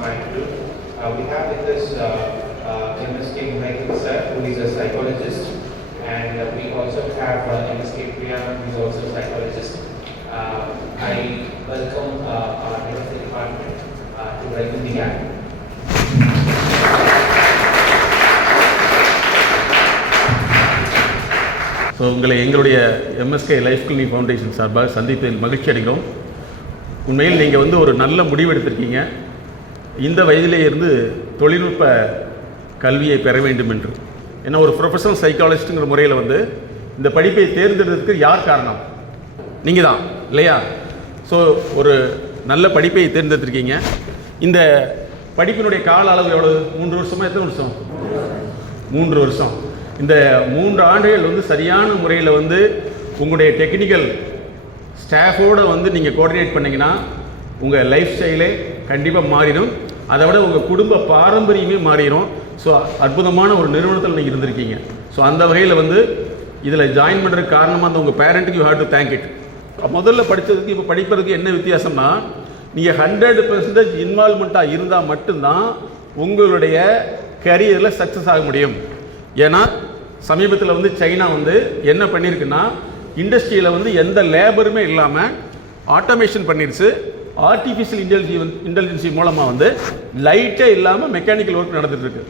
trying to do. We have with us MSK Muhammad sir, who is a psychologist, and we also have MSK Priya, who is also a psychologist. I welcome our head of the department to welcome the gang. So உங்களை எங்களுடைய MSK life clinic foundation சார்பாக சந்தித்ததில் மகிழ்ச்சி அடைகிறோம். உண்மையில் நீங்கள் வந்து ஒரு நல்ல முடிவு எடுத்திருக்கீங்க. இந்த வயதிலே இருந்து தொழில்நுட்ப கல்வியை பெற வேண்டும் என்று. ஏன்னா ஒரு ப்ரொஃபஷனல் சைக்காலஜிஸ்ட்டுங்கிற முறையில் வந்து இந்த படிப்பை தேர்ந்தெடுத்ததுக்கு யார் காரணம்? நீங்கள் தான் இல்லையா? ஸோ ஒரு நல்ல படிப்பை தேர்ந்தெடுத்திருக்கீங்க. இந்த படிப்பினுடைய கால அளவு எவ்வளவு? 3 வருஷமா? எத்தனை வருஷம்? 3 வருஷம். இந்த 3 ஆண்டுகள் வந்து சரியான முறையில் வந்து உங்களுடைய டெக்னிக்கல் ஸ்டாஃபோடு வந்து நீங்கள் கோஆர்டினேட் பண்ணிங்கன்னா உங்கள் லைஃப் ஸ்டைலே கண்டிப்பாக மாறிடும். அதை விட உங்கள் குடும்ப பாரம்பரியமே மாறிடும். ஸோ அற்புதமான ஒரு நிறுவனத்தில் நீங்கள் இருந்திருக்கீங்க. ஸோ அந்த வகையில் வந்து இதில் ஜாயின் பண்ணுறதுக்கு காரணமாக அந்த உங்கள் பேரண்ட்டுக்கு you have to thank it. முதல்ல படித்ததுக்கு இப்போ படிப்பதுக்கு என்ன வித்தியாசம்னா, நீங்கள் 100% இன்வால்மெண்ட்டாக இருந்தால் மட்டும்தான் உங்களுடைய கரியரில் சக்ஸஸ் ஆக முடியும். ஏன்னா சமீபத்தில் வந்து சைனா வந்து என்ன பண்ணியிருக்குன்னா, இண்டஸ்ட்ரியில் வந்து எந்த லேபருமே இல்லாமல் ஆட்டோமேஷன் பண்ணிடுச்சு. ஆர்டிஃபிஷியல் இன்டெலிஜென்சி மூலமாக வந்து லைட்டே இல்லாமல் மெக்கானிக்கல் ஒர்க் நடந்துகிட்ருக்கு,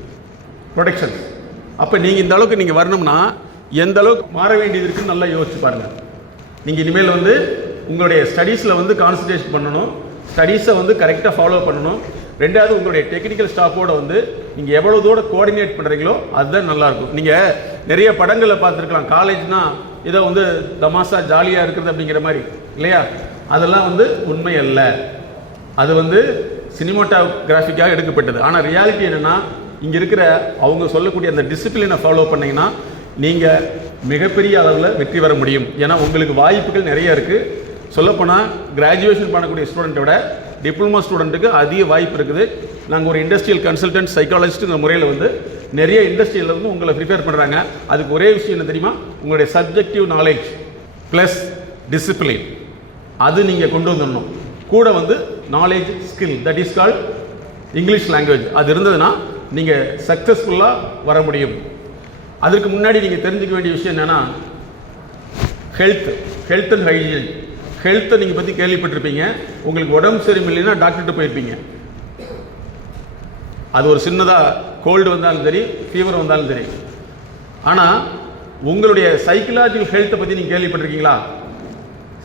ப்ரொடக்ஷன். அப்போ நீங்கள் இந்த அளவுக்கு நீங்கள் வரணும்னா எந்த அளவுக்கு மாற வேண்டியது இருக்குன்னு நல்லா யோசிச்சு பாருங்கள். நீங்கள் இனிமேல் வந்து உங்களுடைய ஸ்டடீஸில் வந்து கான்சன்ட்ரேஷன் பண்ணணும், ஸ்டடீஸை வந்து கரெக்டாக ஃபாலோ பண்ணணும். ரெண்டாவது உங்களுடைய டெக்னிக்கல் ஸ்டாஃபோடு வந்து நீங்கள் எவ்வளோ தூரம் கோஆர்டினேட் பண்ணுறீங்களோ அதுதான் நல்லாயிருக்கும். நீங்கள் நிறைய படங்களில் பார்த்துருக்கலாம், காலேஜ்னால் ஏதோ வந்து தமாசா ஜாலியாக இருக்கிறது அப்படிங்கிற மாதிரி இல்லையா? அதெல்லாம் வந்து உண்மை அல்ல. அது வந்து சினிமாட்டோகிராஃபிக்காக எடுக்கப்பட்டது. ஆனால் ரியாலிட்டி என்னென்னா, இங்கே இருக்கிற அவங்க சொல்லக்கூடிய அந்த டிசிப்ளினை ஃபாலோ பண்ணிங்கன்னா நீங்கள் மிகப்பெரிய அளவில் வெற்றி பெற முடியும். ஏன்னா உங்களுக்கு வாய்ப்புகள் நிறைய இருக்குது. சொல்லப்போனால் கிராஜுவேஷன் பண்ணக்கூடிய ஸ்டூடெண்ட்டை விட டிப்ளமோ ஸ்டூடெண்ட்டுக்கு அதிக வாய்ப்பு இருக்குது. நாங்கள் ஒரு இண்டஸ்ட்ரியல் கன்சல்டன்ட் சைக்காலஜிஸ்ட்டுங்கிற முறையில் வந்து நிறைய இண்டஸ்ட்ரியில் வந்து உங்களை ப்ரிப்பேர் பண்ணுறாங்க. அதுக்கு ஒரே விஷயம் என்ன தெரியுமா? உங்களுடைய சப்ஜெக்டிவ் நாலேஜ் ப்ளஸ் டிசிப்ளின் அது நீங்கள் கொண்டு வந்துடணும். கூட வந்து knowledge skill, that is called English language. அது இருந்ததுன்னா நீங்கள் சக்ஸஸ்ஃபுல்லாக வர முடியும். அதற்கு முன்னாடி நீங்கள் தெரிஞ்சுக்க வேண்டிய விஷயம் என்னென்னா, ஹெல்த் அண்ட் ஹைஜீன். ஹெல்த்தை நீங்கள் பற்றி கேள்விப்பட்டிருப்பீங்க. உங்களுக்கு உடம்பு சரியில்லைன்னா டாக்டர்கிட்ட போயிருப்பீங்க. அது ஒரு சின்னதாக கோல்டு வந்தாலும் சரி, ஃபீவர் வந்தாலும் சரி. ஆனால் உங்களுடைய சைக்கலாஜிக்கல் ஹெல்த்தை பற்றி நீங்கள் கேள்விப்பட்டிருக்கீங்களா?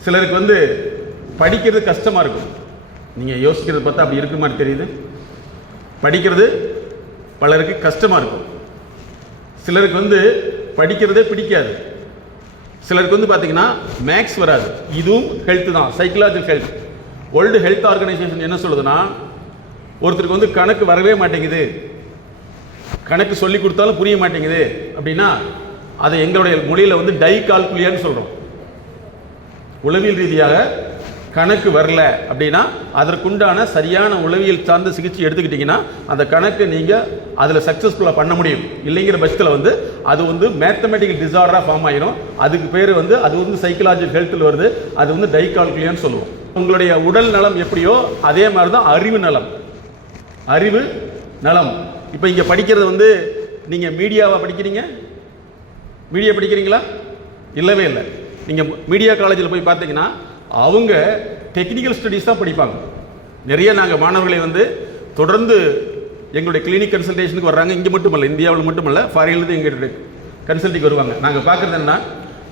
சிலருக்கு வந்து படிக்கிறது கஷ்டமாக இருக்கும். நீங்கள் யோசிக்கிறது பார்த்தா அப்படி இருக்கிற மாதிரி தெரியுது. படிக்கிறது பலருக்கு கஷ்டமாக இருக்கும். சிலருக்கு வந்து படிக்கிறதே பிடிக்காது. சிலருக்கு வந்து பார்த்தீங்கன்னா மேக்ஸ் வராது. இதுவும் ஹெல்த்து தான், psychological health. World health organisation என்ன சொல்லுதுன்னா, ஒருத்தருக்கு வந்து கணக்கு வரவே மாட்டேங்குது, கணக்கு சொல்லி கொடுத்தாலும் புரிய மாட்டேங்குது அப்படின்னா அதை எங்களுடைய மொழியில் வந்து டைகால்குலியான்னு சொல்கிறோம். உளவியல் ரீதியாக கணக்கு வரல அப்படின்னா அதற்குண்டான சரியான உளவியல் சார்ந்த சிகிச்சை எடுத்துக்கிட்டிங்கன்னா அந்த கணக்கு நீங்கள் அதில் சக்ஸஸ்ஃபுல்லாக பண்ண முடியும். இல்லைங்கிற பட்சத்தில் வந்து அது வந்து மேத்தமெட்டிக்கல் டிசார்டராக ஃபார்ம் ஆகிடும். அதுக்கு பேர் வந்து அது வந்து சைக்கலாஜிக்கல் ஹெல்த்தில் வருது. அது வந்து டைகால்குலியான்னு சொல்லுவோம். உங்களுடைய உடல் நலம் எப்படியோ அதே மாதிரி தான் அறிவு நலம். அறிவு நலம். இப்போ இங்கே படிக்கிறது வந்து நீங்கள் மீடியாவாக படிக்கிறீங்க? மீடியா படிக்கிறீங்களா? இல்லவே இல்லை. நீங்கள் மீடியா காலேஜில் போய் பார்த்தீங்கன்னா அவங்க டெக்னிக்கல் ஸ்டடீஸ் தான் படிப்பாங்க. நிறைய நாங்கள் மாணவர்களை வந்து தொடர்ந்து எங்களுடைய கிளினிக் கன்சல்டேஷனுக்கு வர்றாங்க. இங்கே மட்டுமல்ல, இந்தியாவில் மட்டுமல்ல, ஃபாரின்லேருந்து எங்களுடைய கன்சல்ட்டிங் வருவாங்க. நாங்கள் பார்க்குறது என்னன்னா,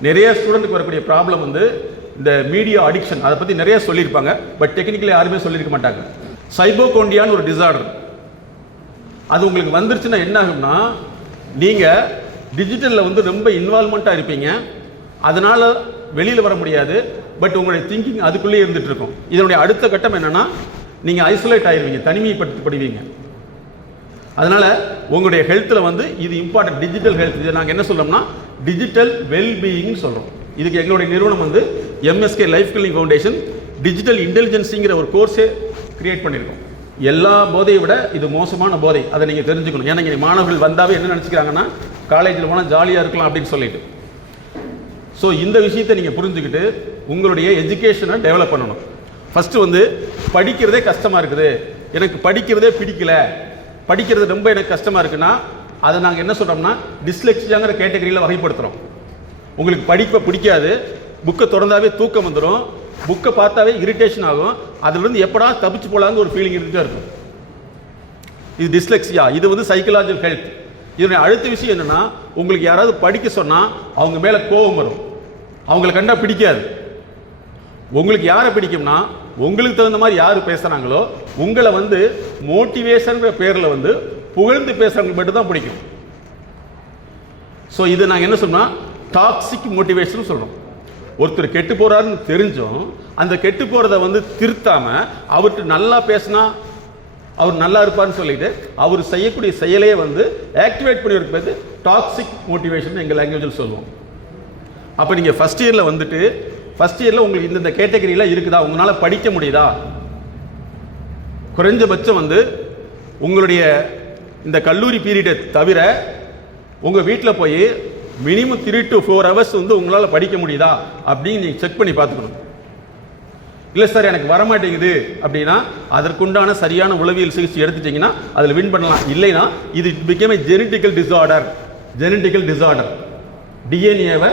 நிறைய ஸ்டூடெண்ட்டுக்கு வரக்கூடிய ப்ராப்ளம் வந்து இந்த மீடியா அடிக்ஷன். அதை பற்றி நிறைய சொல்லியிருப்பாங்க, பட் டெக்னிக்கலி யாருமே சொல்லியிருக்க மாட்டாங்க. சைபோகோண்டியான்னு ஒரு டிசார்டர். அது உங்களுக்கு வந்துருச்சுன்னா என்ன ஆகும்னா, நீங்கள் டிஜிட்டலில் வந்து ரொம்ப இன்வால்மெண்ட்டாக இருப்பீங்க. அதனால் வெளியில் வர முடியாது. பட் உங்களுடைய திங்கிங் அதுக்குள்ளேயே இருந்துகிட்டு இருக்கும். இதனுடைய அடுத்த கட்டம் என்னென்னா, நீங்கள் ஐசோலேட் ஆகிடுவீங்க, தனிமைப்படுத்தப்படுவீங்க. அதனால் உங்களுடைய ஹெல்த்தில் வந்து இது இம்பார்ட்டன்ட். டிஜிட்டல் ஹெல்த், இதை நாங்கள் என்ன சொல்கிறோம்னா டிஜிட்டல் வெல்பீயிங்னு சொல்கிறோம். இதுக்கு எங்களுடைய நிறுவனம் வந்து MSK life clinic foundation digital இன்டெலிஜென்ஸிங்கிற ஒரு கோர்ஸே கிரியேட் பண்ணியிருக்கோம். எல்லா போதையை விட இது மோசமான போதை. அதை நீங்கள் தெரிஞ்சுக்கணும். ஏன்னா இங்கே மாணவர்கள் வந்தாவே என்ன நினச்சிக்கிறாங்கன்னா, காலேஜில் போனால் ஜாலியாக இருக்கலாம் அப்படின்னு சொல்லிட்டு. ஸோ இந்த விஷயத்தை நீங்கள் புரிஞ்சுக்கிட்டு உங்களுடைய எஜுகேஷனை டெவலப் பண்ணணும். ஃபஸ்ட்டு வந்து படிக்கிறதே கஷ்டமாக இருக்குது, எனக்கு படிக்கிறதே பிடிக்கல, படிக்கிறது ரொம்ப எனக்கு கஷ்டமாக இருக்குன்னா அதை நாங்கள் என்ன சொல்கிறோம்னா டிஸ்லெக்ஸியாங்கிற கேட்டகரியில் வகைப்படுத்துகிறோம். உங்களுக்கு படிப்பை பிடிக்காது, புக்கை திறந்தாவே தூக்கம் வந்துடும், புக்கை பார்த்தாவே இரிட்டேஷன் ஆகும், அதுலேருந்து எப்படா தப்பிச்சு போகலான்னு ஒரு ஃபீலிங் இருந்துகிட்டே இருக்கும். இது டிஸ்லெக்ஸியா. இது வந்து சைக்கலாஜிக்கல் ஹெல்த். இதனுடைய அடுத்த விஷயம் என்னென்னா, உங்களுக்கு யாராவது படிக்க சொன்னால் அவங்க மேலே கோபம் வரும், அவங்கள கண்டா பிடிக்காது. உங்களுக்கு யாரை பிடிக்கும்னா உங்களுக்கு தகுந்த மாதிரி யார் பேசுகிறாங்களோ உங்களை வந்து மோட்டிவேஷன்ங்கிற பேரில் வந்து புகழ்ந்து பேசுகிறவங்களுக்கு மட்டும் தான் பிடிக்கும். ஸோ இது நாங்கள் என்ன சொன்னால் டாக்ஸிக் மோட்டிவேஷன் சொல்கிறோம். ஒருத்தர் கெட்டு போகிறாருன்னு தெரிஞ்சும் அந்த கெட்டு போகிறத வந்து திருத்தாமல் அவர்கிட்ட நல்லா பேசினா அவர் நல்லா இருப்பார்னு சொல்லிட்டு அவர் செய்யக்கூடிய செயலையே வந்து ஆக்டிவேட் பண்ணி இருப்பது டாக்ஸிக் மோட்டிவேஷன் எங்கள் லாங்குவேஜில் சொல்லுவோம். அப்போ நீங்கள் ஃபஸ்ட் இயரில் வந்துட்டு ஃபஸ்ட் இயரில் உங்களுக்கு இந்த கேட்டகரியில் இருக்குதா, உங்களால் படிக்க முடியுதா, குறைஞ்சபட்சம் வந்து உங்களுடைய இந்த கல்லூரி பீரியடை தவிர உங்கள் வீட்டில் போய் மினிமம் 3 to 4 hours வந்து உங்களால் படிக்க முடியுதா அப்படின்னு நீங்கள் செக் பண்ணி பார்த்துக்கணும். இல்லை சார் எனக்கு வரமாட்டேங்குது அப்படின்னா அதற்குண்டான சரியான உளவியல் சிகிச்சை எடுத்துட்டிங்கன்னா அதில் வின் பண்ணலாம். இல்லைன்னா இது பிகேம் ஜெனட்டிக்கல் டிசார்டர், டிஎன்ஏவை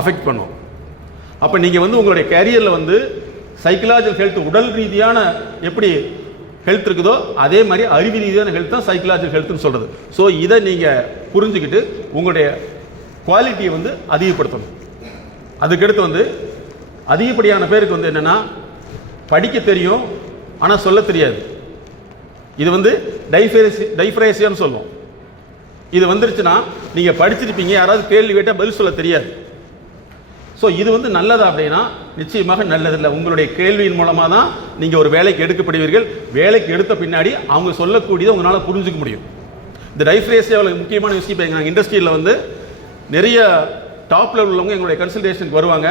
அஃபெக்ட் பண்ணும். அப்போ நீங்கள் வந்து உங்களுடைய கேரியரில் வந்து சைக்கலாஜிக்கல் ஹெல்த், உடல் ரீதியான எப்படி ஹெல்த் இருக்குதோ அதே மாதிரி அறிவு ரீதியான ஹெல்த் தான் சைக்கலாஜிக்கல் ஹெல்த்னு சொல்கிறது. ஸோ இதை நீங்கள் புரிஞ்சுக்கிட்டு உங்களுடைய குவாலிட்டியை வந்து அதிகப்படுத்தணும். அதுக்கடுத்து வந்து அதிகப்படியான பேருக்கு வந்து என்னென்னா படிக்க தெரியும் ஆனால் சொல்ல தெரியாது. இது வந்து டைஃப்ரேசியான்னு சொல்லுவோம். இது வந்துருச்சுன்னா நீங்கள் படிச்சிருப்பீங்க, யாராவது கேள்வி கேட்டால் பதில் சொல்ல தெரியாது. ஸோ இது வந்து நல்லதா அப்படின்னா நிச்சயமாக நல்லதில்லை. உங்களுடைய கேள்வியின் மூலமாக தான் நீங்கள் ஒரு வேலைக்கு எடுக்கப்படுவீர்கள். வேலைக்கு எடுத்த பின்னாடி அவங்க சொல்லக்கூடியதை உங்களால் புரிஞ்சுக்க முடியும். இந்த டைஃப்ரேசியாவில் முக்கியமான விஷயம் இப்போ எங்கள் இண்டஸ்ட்ரியில் வந்து நிறைய டாப் லெவலில் உள்ளவங்க எங்களுடைய கன்சல்டேஷனுக்கு வருவாங்க.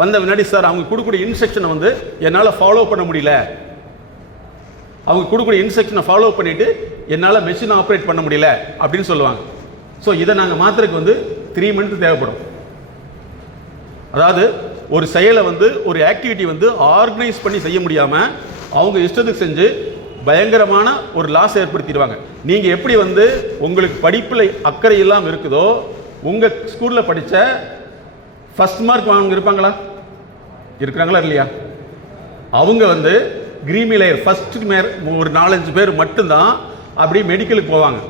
வந்த முன்னாடி சார் அவங்க கொடுக்கக்கூடிய இன்ஸ்ட்ரக்ஷனை வந்து என்னால் ஃபாலோ பண்ண முடியல, அவங்க கொடுக்கக்கூடிய இன்ஸ்ட்ரக்ஷனை ஃபாலோ பண்ணிவிட்டு என்னால் மெஷின் ஆப்ரேட் பண்ண முடியல அப்படின்னு சொல்லுவாங்க. ஸோ இதை நாங்கள் மாத்திரக்கு வந்து 3 months தேவைப்படும். அதாவது ஒரு செயலை வந்து ஒரு ஆக்டிவிட்டி வந்து ஆர்கனைஸ் பண்ணி செய்ய முடியாமல் அவங்க இஷ்டத்துக்கு செஞ்சு பயங்கரமான ஒரு லாஸ் ஏற்படுத்திடுவாங்க. நீங்கள் எப்படி வந்து உங்களுக்கு படிப்பில் அக்கறை இல்லாமல் இருக்குதோ உங்கள் ஸ்கூலில் படித்த ஃபஸ்ட் மார்க் வாங்க இருப்பாங்களா, இருக்கிறாங்களா இல்லையா, அவங்க வந்து கிரீமி லேயர் ஃபஸ்ட் ஒரு 4-5 பேர் மட்டும்தான் அப்படி மெடிக்கலுக்கு போவாங்க.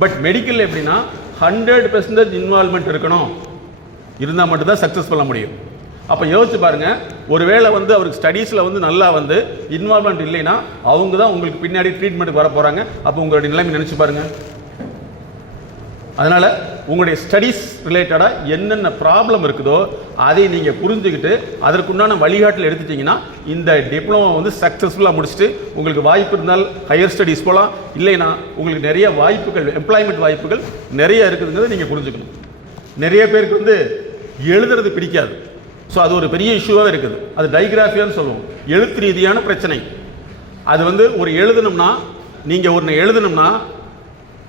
பட் மெடிக்கல் எப்படின்னா 100% இன்வால்மெண்ட் இருக்கணும், இருந்தால் மட்டும்தான் சக்ஸஸ் பண்ண முடியும். அப்போ யோசிச்சு பாருங்கள், ஒருவேளை வந்து அவருக்கு ஸ்டடீஸில் வந்து நல்லா வந்து இன்வால்மெண்ட் இல்லைன்னா அவங்க தான் உங்களுக்கு பின்னாடி ட்ரீட்மெண்ட்டுக்கு வர போகிறாங்க. அப்போ உங்களுடைய நிலைமை நினச்சி பாருங்கள். அதனால் உங்களுடைய ஸ்டடீஸ் ரிலேட்டடாக என்னென்ன ப்ராப்ளம் இருக்குதோ அதை நீங்கள் புரிஞ்சுக்கிட்டு அதற்குண்டான வழிகாட்டில் எடுத்துட்டிங்கன்னா இந்த டிப்ளமோ வந்து சக்ஸஸ்ஃபுல்லாக முடிச்சுட்டு உங்களுக்கு வாய்ப்பு இருந்தால் ஹையர் ஸ்டடீஸ் போகலாம். இல்லைன்னா உங்களுக்கு நிறைய வாய்ப்புகள், எம்ப்ளாய்மெண்ட் வாய்ப்புகள் நிறைய இருக்குதுங்கிறத நீங்கள் புரிஞ்சுக்கணும். நிறைய பேருக்கு வந்து எழுதுறது பிடிக்காது. ஸோ அது ஒரு பெரிய இஷ்யூவாகவே இருக்குது. அது டைகிராஃபியான்னு சொல்லுவோம், எழுத்து ரீதியான பிரச்சனை. அது வந்து ஒரு எழுதணும்னா நீங்கள் ஒன்று எழுதணும்னா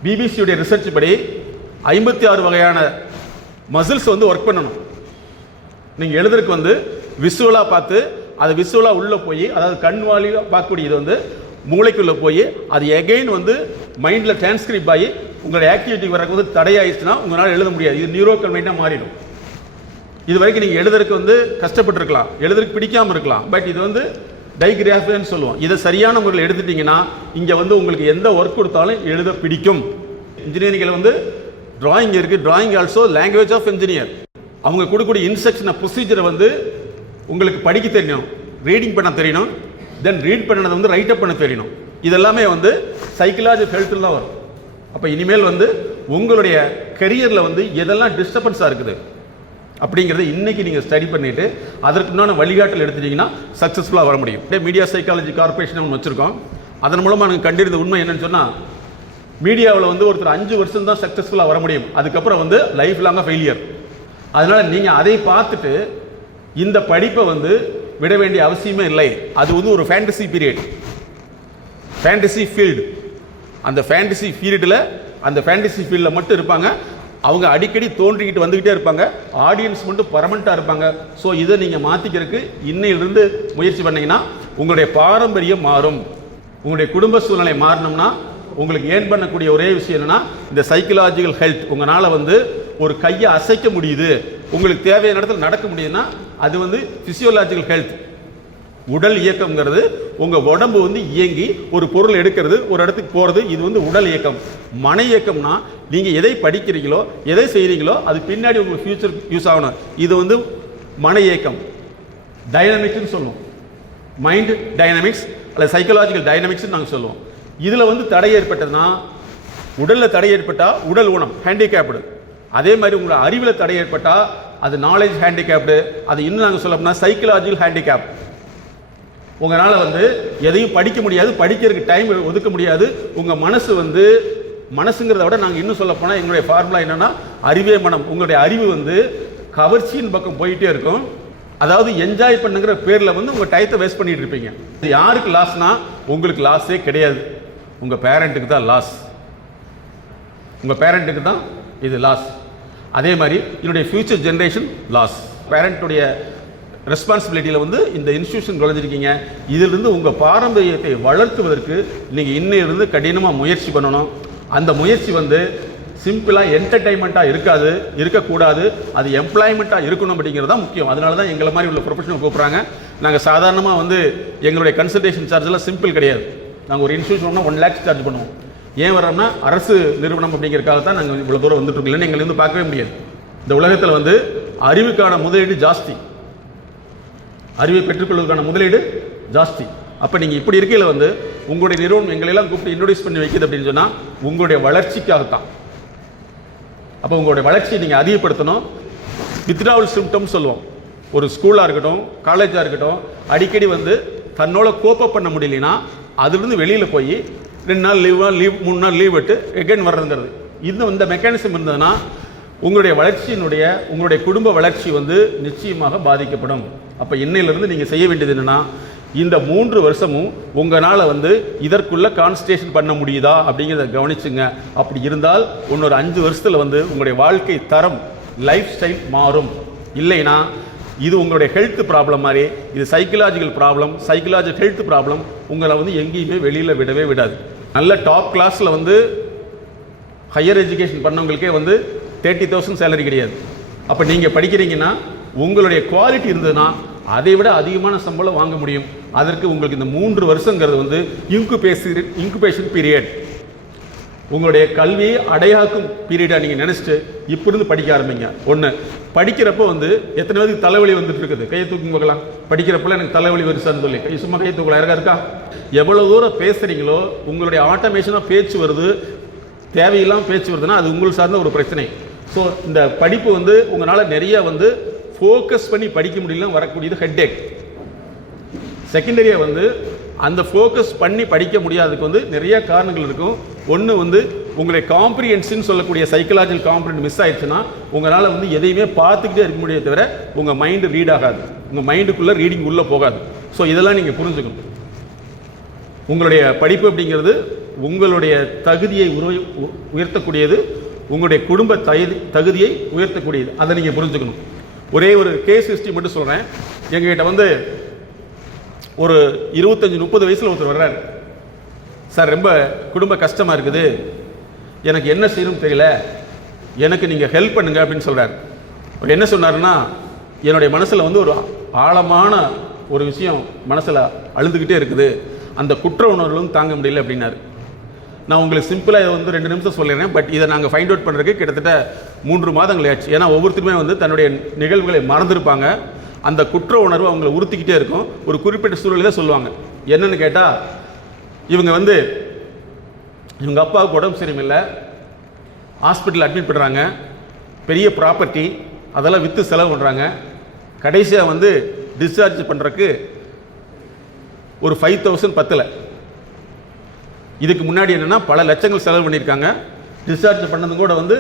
பிபிசியுடைய ரிசர்ச் படி 56 வகையான மசில்ஸ் வந்து ஒர்க் பண்ணணும். நீங்கள் எழுதுறதுக்கு வந்து விசுவலாக பார்த்து அது விசுவலாக உள்ளே போய், அதாவது கண் வாலியாக பார்க்கக்கூடியது வந்து மூளைக்குள்ளே போய் அது எகைன் வந்து மைண்டில் டிரான்ஸ்கிரிப்ட் ஆகி உங்களுடைய ஆக்டிவிட்டி வரக்கு வந்து தடையாயிடுச்சுன்னா உங்களால் எழுத முடியாது. இது நியூரோக்கல் மைண்டாக மாறிடும். இது வரைக்கும் நீங்கள் எழுதுறதுக்கு வந்து கஷ்டப்பட்டுருக்கலாம், எழுதுறதுக்கு பிடிக்காமல் இருக்கலாம். பட் இது வந்து டைகிராஃபின்னு சொல்லுவோம். இதை சரியான முறையில் எடுத்துட்டிங்கன்னா இங்கே வந்து உங்களுக்கு எந்த ஒர்க் கொடுத்தாலும் எழுத பிடிக்கும். இன்ஜினியரிங்கில் வந்து டிராயிங் இருக்குது, drawing also language of engineer. அவங்க கொடுக்கக்கூடிய இன்ஸ்ட்ரக்ஷனை ப்ரொசீஜரை வந்து உங்களுக்கு படிக்க தெரியணும், ரீடிங் பண்ண தெரியணும், தென் ரீட் பண்ணதை வந்து ரைட் அப் பண்ண தெரியணும். இதெல்லாமே வந்து சைக்கலாஜிக்கல் ஹெல்த்தில் தான் வரும். அப்போ இனிமேல் வந்து உங்களுடைய கெரியரில் வந்து எதெல்லாம் டிஸ்டர்பன்ஸாக இருக்குது அப்படிங்கிறத இன்றைக்கி நீங்கள் ஸ்டடி பண்ணிவிட்டு அதற்குண்டான வழிகாட்டல் எடுத்துட்டிங்கன்னா சக்ஸஸ்ஃபுல்லாக வர முடியும். மீடியா சைக்காலஜி கார்பரேஷன் ஒன்று வச்சுருக்கோம். அதன் மூலமாக எனக்கு கண்டிருந்த உண்மை என்னன்னு சொன்னால், மீடியாவில் வந்து ஒருத்தர் 5 வருஷம் தான் சக்ஸஸ்ஃபுல்லாக வர முடியும், அதுக்கப்புறம் வந்து லைஃப் லாங்காக ஃபெயிலியர். அதனால் நீங்கள் அதை பார்த்துட்டு இந்த படிப்பை வந்து விட வேண்டிய அவசியமே இல்லை. அது வந்து ஒரு ஃபேண்டசி பீரியட், ஃபேண்டசி ஃபீல்டு. அந்த ஃபேண்டசி பீரியடில் அந்த ஃபேண்டசி ஃபீல்டில் மட்டும் இருப்பாங்க. அவங்க அடிக்கடி தோன்றிக்கிட்டு வந்துக்கிட்டே இருப்பாங்க. ஆடியன்ஸ் மட்டும் பர்மனெண்ட்டாக இருப்பாங்க. ஸோ இதை நீங்கள் மாற்றிக்கிறதுக்கு இன்னையிலிருந்து முயற்சி பண்ணிங்கன்னா உங்களுடைய பாரம்பரியம் மாறும். உங்களுடைய குடும்ப சூழ்நிலை மாறணும்னா உங்களுக்கு ஏன் பண்ணக்கூடிய ஒரே விஷயம் என்னன்னா இந்த சைக்கலாஜிக்கல் ஹெல்த். உங்களால் வந்து ஒரு கையை அசைக்க முடியுது, உங்களுக்கு தேவையான இடத்துல நடக்க முடியுதுன்னா அது வந்து பிசியோலாஜிக்கல் ஹெல்த். உடல் இயக்கம்ங்கிறது உங்கள் உடம்பு வந்து இயங்கி ஒரு பொருள் எடுக்கிறது, ஒரு இடத்துக்கு போகிறது, இது வந்து உடல் இயக்கம். மன இயக்கம்னா நீங்கள் எதை படிக்கிறீங்களோ எதை செய்கிறீங்களோ அது பின்னாடி உங்களுக்கு ஃபியூச்சர் யூஸ் ஆகணும். இது வந்து மன இயக்கம். டைனமிக்ஸ்னு சொல்லுவோம், மைண்ட் டைனமிக்ஸ் அல்லது சைக்கலாஜிக்கல் டைனமிக்ஸ்னு நாங்கள் சொல்லுவோம். இதில் வந்து தடை ஏற்பட்டதுன்னா, உடலில் தடை ஏற்பட்டால் உடல் ஊனம் ஹேண்டிகேப்டு. அதே மாதிரி உங்களை அறிவில் தடை ஏற்பட்டால் அது நாலேஜ் ஹேண்டிகேப்டு. அது இன்னும் நாங்கள் சொல்லப்போனா சைக்கலாஜிக்கல் ஹேண்டிகேப். உங்களால் வந்து எதையும் படிக்க முடியாது, படிக்கிறதுக்கு டைம் ஒதுக்க முடியாது. உங்கள் மனசு வந்து மனசுங்கிறத விட நாங்கள் இன்னும் சொல்ல போனால் எங்களுடைய ஃபார்முலா என்னென்னா அறிவே மனம். உங்களுடைய அறிவு வந்து கவர்ச்சியின் பக்கம் போயிட்டே இருக்கும். அதாவது என்ஜாய் பண்ணுங்கிற பேரில் வந்து உங்கள் டயத்தை வேஸ்ட் பண்ணிட்டு இருப்பீங்க. இது யாருக்கு லாஸ்னா உங்களுக்கு லாஸே கிடையாது, உங்கள் பேரண்ட்டுக்கு தான் லாஸ். உங்கள் பேரண்ட்டுக்கு தான் இது லாஸ். அதே மாதிரி என்னுடைய ஃபியூச்சர் ஜென்ரேஷன் லாஸ். பேரண்ட்டுடைய ரெஸ்பான்சிபிலிட்டியில் வந்து இந்த இன்ஸ்டியூஷன் நுழைஞ்சிருக்கீங்க. இதிலிருந்து உங்கள் பாரம்பரியத்தை வளர்த்துவதற்கு நீங்கள் இன்னிலிருந்து கடினமாக முயற்சி பண்ணணும். அந்த முயற்சி வந்து சிம்பிளாக என்டர்டைன்மெண்ட்டாக இருக்கக்கூடாது, அது எம்ப்ளாய்மெண்ட்டாக இருக்கணும் அப்படிங்கிறது தான் முக்கியம். அதனால தான் எங்களை மாதிரி உள்ள ப்ரொஃபஷனல் கூப்பிட்றாங்க. நாங்கள் சாதாரணமாக வந்து எங்களுடைய கன்சல்டேஷன் சார்ஜெல்லாம் சிம்பிள் கிடையாது. நாங்கள் ஒரு இன்ஸ்டியூஷன் 1 lakhs சார்ஜ் பண்ணுவோம். ஏன் வரோம்னா அரசு நிறுவனம் அப்படிங்கிறதுக்காக தான் நாங்கள் இவ்வளோ தூரம் வந்துட்டு இருக்கோம். இல்லைன்னு எங்களை வந்து பார்க்கவே முடியாது. இந்த உலகத்தில் வந்து அறிவுக்கான முதலீடு ஜாஸ்தி, அறிவை பெற்றுக்கொள்வதற்கான முதலீடு ஜாஸ்தி. அப்போ நீங்கள் இப்படி இருக்கையில் வந்து உங்களுடைய நிறுவனம் எங்களெல்லாம் கூப்பிட்டு இன்ட்ரோடியூஸ் பண்ணி வைக்கிது அப்படின்னு சொன்னால் உங்களுடைய வளர்ச்சிக்காகத்தான். அப்போ உங்களுடைய வளர்ச்சியை நீங்கள் அதிகப்படுத்தணும். வித்ட்ராவல் சிம்டம்ஸ் சொல்லுவோம். ஒரு ஸ்கூலாக இருக்கட்டும், காலேஜாக இருக்கட்டும், அடிக்கடி வந்து தன்னோட கோப்பப் பண்ண முடியலனா அதுலேருந்து வெளியில் போய் 2 நாள் லீவ் 3 நாள் லீவ் விட்டு எகைன் வர்றதுங்கிறது. இந்த மெக்கானிசம் இருந்ததுன்னா உங்களுடைய வளர்ச்சியினுடைய உங்களுடைய குடும்ப வளர்ச்சி வந்து நிச்சயமாக பாதிக்கப்படும். அப்போ இன்னையிலிருந்து நீங்கள் செய்ய வேண்டியது என்னென்னா, இந்த 3 வருஷமும் உங்களால் வந்து இதற்குள்ள கான்சன்ட்ரேஷன் பண்ண முடியுதா அப்படிங்கிறத கவனிச்சுங்க. அப்படி இருந்தால் இன்னொரு 5 வருஷத்தில் வந்து உங்களுடைய வாழ்க்கை தரம், லைஃப் ஸ்டைல் மாறும். இல்லைன்னா இது உங்களுடைய ஹெல்த் ப்ராப்ளம் மாதிரி, இது psychological problem, psychological health problem உங்களை வந்து எங்கேயுமே வெளியில் விடவே விடாது. நல்ல டாப் கிளாஸில் வந்து ஹையர் எஜுகேஷன் பண்ணவங்களுக்கே வந்து 30,000 சேலரி கிடையாது. அப்போ நீங்கள் படிக்கிறீங்கன்னா உங்களுடைய குவாலிட்டி இருந்ததுன்னா அதை விட அதிகமான சம்பளம் வாங்க முடியும். அதற்கு உங்களுக்கு இந்த 3 வருஷங்கிறது வந்து இன்குபேஷன் பீரியட். உங்களுடைய கல்வியை அடையாக்கும் பீரியடாக நீங்கள் நினச்சிட்டு இப்போ இருந்து படிக்க ஆரம்பிங்க. ஒன்று, படிக்கிறப்போ வந்து எத்தனை பேருக்கு தலைவலி வந்துட்டு இருக்குது? கையை தூக்கி பார்க்கலாம். படிக்கிறப்பெல்லாம் எனக்கு தலைவலி வருசான்னு சொல்லி சும்மா கையை தூக்கலாம். யாருக்கா இருக்கா? எவ்வளோ தூரம் பேசுகிறீங்களோ உங்களுடைய ஆட்டோமேஷனாக பேச்சு வருது, தேவையில்லாமல் பேச்சு வருதுன்னா அது உங்களுக்கு சார்ந்த ஒரு பிரச்சனை. ஸோ இந்த படிப்பு வந்து உங்களால் நிறைய வந்து ஃபோக்கஸ் பண்ணி படிக்க முடியல வரக்கூடியது ஹெட்டேக். செகண்டரியாக வந்து அந்த ஃபோக்கஸ் பண்ணி படிக்க முடியாததுக்கு வந்து நிறைய காரணங்கள் இருக்கும். ஒன்று வந்து உங்களுடைய காம்ப்ரிஹென்ஷன் சொல்லக்கூடிய சைக்கலாஜிக்கல் காம்ப்ரிஹென்ஷன் மிஸ் ஆயிடுச்சுன்னா உங்களால் வந்து எதையுமே பார்த்துக்கிட்டே இருக்க முடியாது, தவிர உங்கள் மைண்டு ரீட் ஆகாது, உங்கள் மைண்டுக்குள்ளே ரீடிங் உள்ளே போகாது. ஸோ இதெல்லாம் நீங்கள் புரிஞ்சுக்கணும். உங்களுடைய படிப்பு அப்படிங்கிறது உங்களுடைய தகுதியை உயர்த்தக்கூடியது, உங்களுடைய குடும்ப தகுதியை உயர்த்தக்கூடியது. அதை நீங்கள் புரிஞ்சுக்கணும். ஒரே ஒரு கேஸ் ஹிஸ்ட்ரி மட்டும் சொல்கிறேன். எங்ககிட்ட வந்து ஒரு 25-30 வயசில் ஒருத்தர் வர்றார். சார், ரொம்ப குடும்ப கஷ்டமாக இருக்குது, எனக்கு என்ன செய்யணும்னு தெரியல, எனக்கு நீங்கள் ஹெல்ப் பண்ணுங்க அப்படின்னு சொல்கிறார். அவர் என்ன சொன்னார்னா, என்னுடைய மனசில் வந்து ஒரு ஆழமான ஒரு விஷயம் மனசில் அழுதுகிட்டே இருக்குது, அந்த குற்ற உணர்வுகளும் தாங்க முடியல அப்படின்னாரு. நான் உங்களுக்கு சிம்பிளாக இதை வந்து 2 நிமிஷம் சொல்லிடுறேன். பட் இதை நாங்கள் ஃபைண்ட் அவுட் பண்ணுறதுக்கு கிட்டத்தட்ட 3 மாதங்கள் ஆச்சு. ஏன்னா ஒவ்வொருத்தருமே வந்து தன்னுடைய நிகழ்வுகளை மறந்துருப்பாங்க. அந்த குற்ற உணர்வு அவங்களை உறுத்திக்கிட்டே இருக்கும். ஒரு குறிப்பிட்ட சூழலில் சொல்லுவாங்க. என்னன்னு கேட்டால், இவங்க அப்பாவுக்கு உடம்பு சரியில்லை, ஹாஸ்பிட்டல் அட்மிட் பண்ணுறாங்க, பெரிய ப்ராப்பர்ட்டி அதெல்லாம் விற்று செலவு பண்ணுறாங்க. கடைசியாக வந்து டிஸ்சார்ஜ் பண்ணுறதுக்கு ஒரு 5,000 பத்தலை. இதுக்கு முன்னாடி என்னென்னா பல லட்சங்கள் செலவு பண்ணியிருக்காங்க. டிஸ்சார்ஜ் பண்ணது கூட வந்து